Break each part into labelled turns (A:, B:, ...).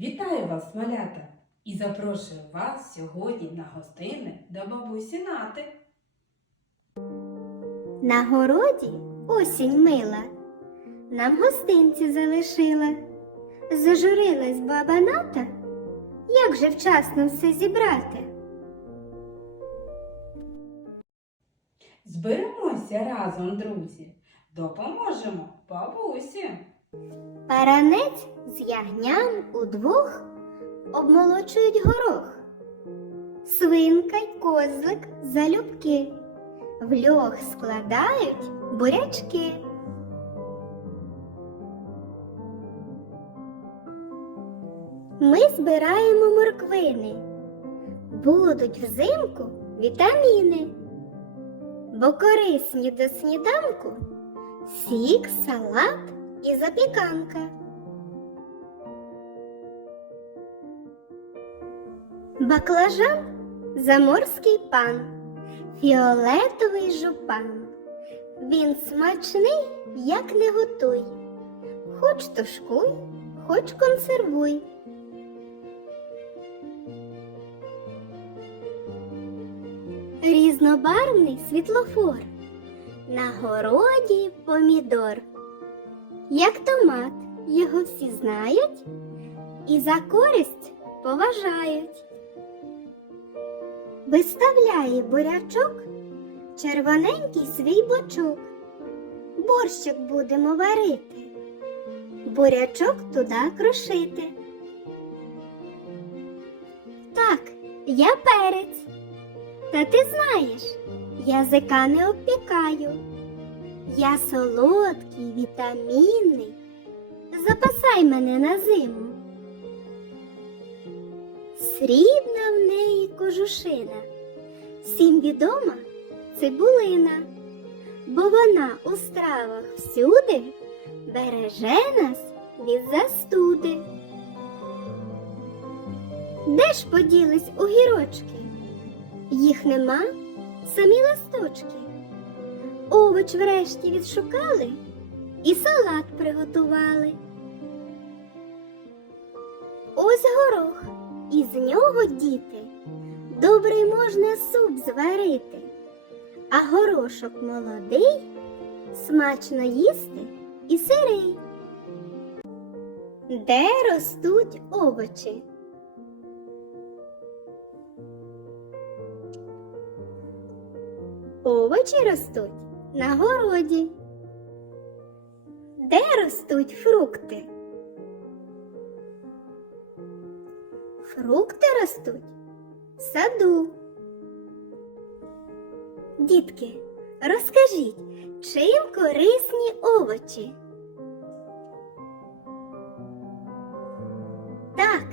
A: Вітаю вас, малята, і запрошую вас сьогодні на гостини до бабусі Нати.
B: На городі осінь мила, нам гостинці залишила. Зажурилась баба Ната, як же вчасно все зібрати?
A: Зберемося разом, друзі, допоможемо бабусі.
B: Паранець з ягням удвох обмолочують горох. Свинка й козлик залюбки, в льох складають бурячки. Ми збираємо морквини, будуть взимку вітаміни, бо корисні до сніданку сік, салат і запіканка. Баклажан заморський пан, фіолетовий жупан. Він смачний, як не готуй. Хоч тушкуй, хоч консервуй. Різнобарвний світлофор. На городі помідор. Як томат, його всі знають і за користь поважають. Виставляє бурячок червоненький свій бочок. Борщик будемо варити, бурячок туди крошити. Так, я перець. Та ти знаєш, язика не обпікаю. Я солодкий, вітамінний. Запасай мене на зиму. Срібна в неї кожушина. Всім відома цибулина, бо вона у стравах всюди береже нас від застуди. Де ж поділись огірочки? Їх нема, самі листочки. Овоч врешті відшукали і салат приготували. Ось горох, і з нього, діти, добрий можна суп зварити, а горошок молодий смачно їсти і сирий. Де ростуть овочі? Овочі ростуть на городі. Де ростуть фрукти? Фрукти ростуть в саду. Дітки, розкажіть, чим корисні овочі? Так,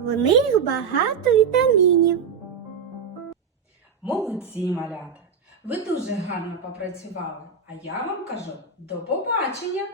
B: в них багато вітамінів.
A: Молодці, малята! Ви дуже гарно попрацювали, а я вам кажу до побачення!